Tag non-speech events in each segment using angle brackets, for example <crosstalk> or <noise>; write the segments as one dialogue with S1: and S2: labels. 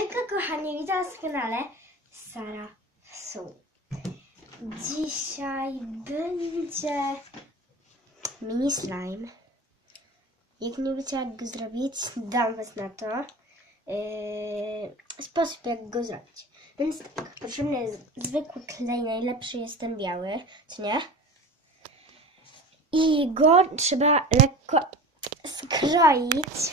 S1: Hejka kochani, witam w kanale Sara Su. Dzisiaj będzie mini slime. Jak nie wiecie jak go zrobić, dam was na to yy, sposób jak go zrobić. Więc tak, potrzebny jest zwykły klej, najlepszy jest ten biały, czy nie? I go trzeba lekko skroić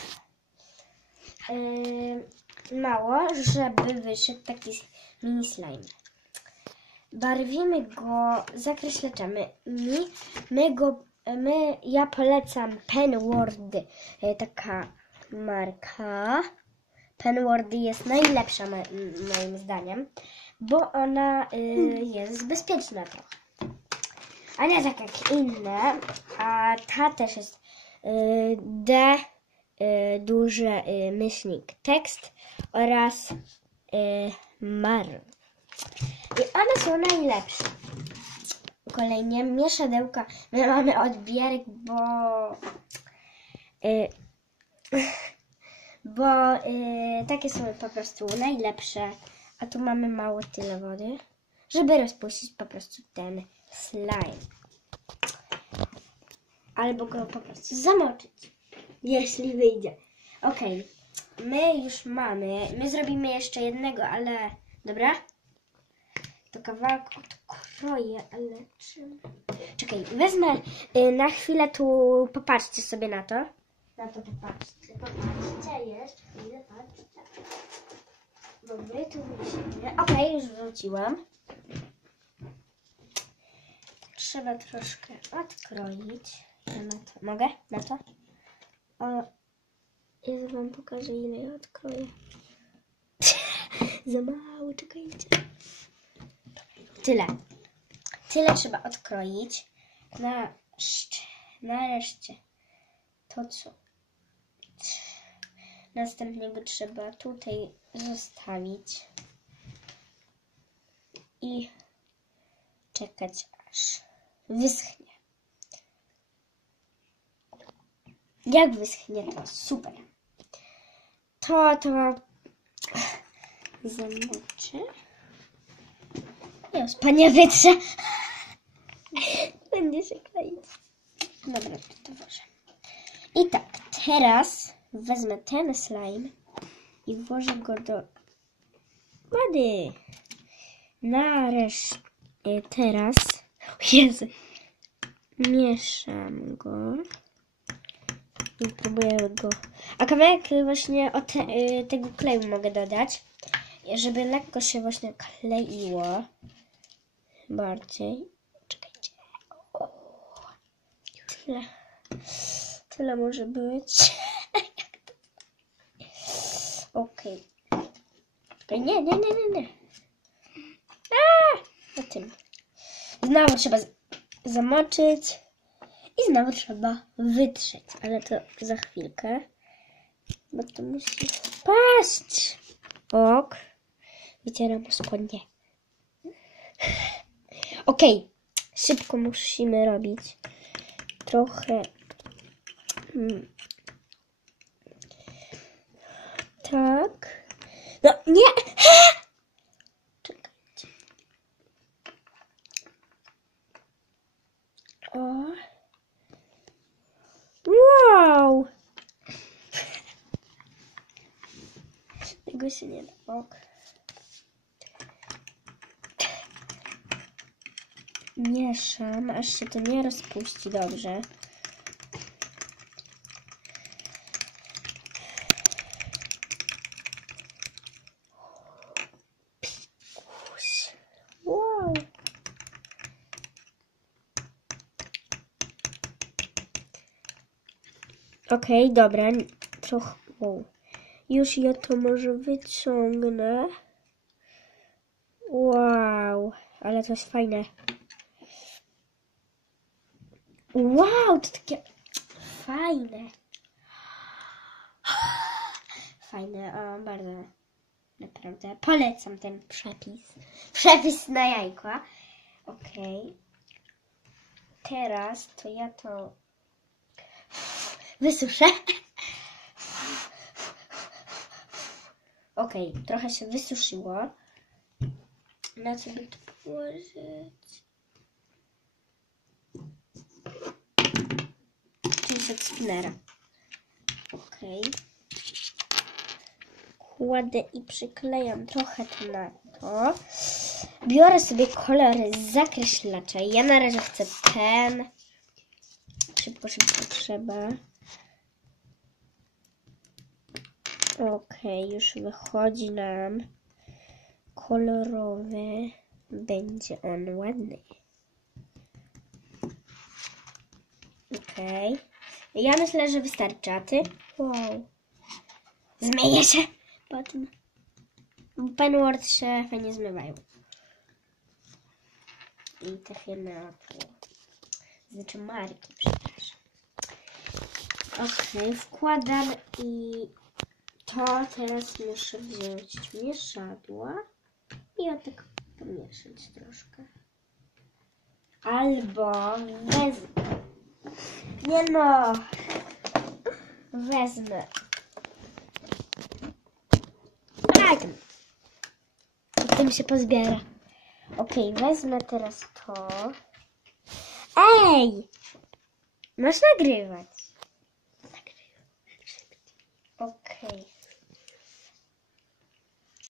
S1: yy, mało, żeby wyszedł taki mini slime. Barwimy go, zakreślaczamy. Mi, my go, my, ja polecam Penword, yy, taka marka. Penword jest najlepsza mo- moim zdaniem, bo ona yy, jest bezpieczna trochę. A nie tak jak inne, a ta też jest yy, D y, duży y, myślnik tekst oraz y, mar. I one są najlepsze. Kolejnie mieszadełka. My mamy odbierek, bo y, <laughs> bo y, takie są po prostu najlepsze. A tu mamy mało tyle wody, żeby rozpuścić po prostu ten slime. Albo go po prostu zamoczyć jeśli wyjdzie. Okej, my już mamy, my zrobimy jeszcze jednego, ale dobra? To kawałek odkroję, ale czym? Czekaj, wezmę y, na chwilę tu, popatrzcie sobie na to. Na to popatrzcie, popatrzcie, jeszcze chwilę, patrzcie. Tu musimy, okej, już wróciłam. Trzeba troszkę odkroić. Ja na to. Mogę? Na to? O, ja wam pokażę ile ja odkroję. <laughs> Za mało, czekajcie. Tyle. Tyle trzeba odkroić. Na nareszcie to co następnego trzeba tutaj zostawić i czekać aż wyschnie. Jak wyschnie to super. To to zamoczę. Już, panie wytrze. Będzie się kleić. Dobra, to włożę. I tak, teraz wezmę ten slime i włożę go do wody. Nareszcie teraz, Jezu, mieszam go. I próbuję go. A kawałek właśnie o te, y, tego kleju mogę dodać, żeby lekko się właśnie kleiło. Bardziej. Czekajcie. O, tyle. Tyle może być. <laughs> Okej. Czekaj, nie, nie, nie, nie, nie. A, na tym. Znowu trzeba zamoczyć. I znowu trzeba wytrzeć, ale to za chwilkę, bo to musi paść. Ok. Wycieram spodnie. Okej, szybko musimy robić. Trochę. mm, Tak. No nie! <laughs> Czekajcie. O. Wow! Nie da. Ok. Mieszam, aż się to nie rozpuści dobrze. Okej, dobra. Trochę. Wow. Już ja to może wyciągnę. Wow, ale to jest fajne. Wow, to takie fajne. Fajne, o, bardzo. Naprawdę. Polecam ten przepis. Przepis na jajka. Okej. Teraz to ja to wysuszę. Okej, trochę się wysuszyło. Na co by to położyć? Część od spinnera. Okej. Kładę i przyklejam trochę to na to. Biorę sobie kolory z zakreślacza. Ja na razie chcę ten. Szybko, szybko trzeba. Okej, już wychodzi nam kolorowy. Będzie on ładny. Okej. Ja myślę, że wystarczy, a ty? Wow. Zmyję się potem. Penword się fajnie zmywają. I te firmy Apple. Znaczy marki, przepraszam. Okej, wkładam i to teraz muszę wziąć mieszadła i o tak pomieszać troszkę. Albo wezmę. Nie no. Wezmę. Tak. I tym się pozbiera. Okej, wezmę teraz to. Ej! Masz nagrywać. Okej.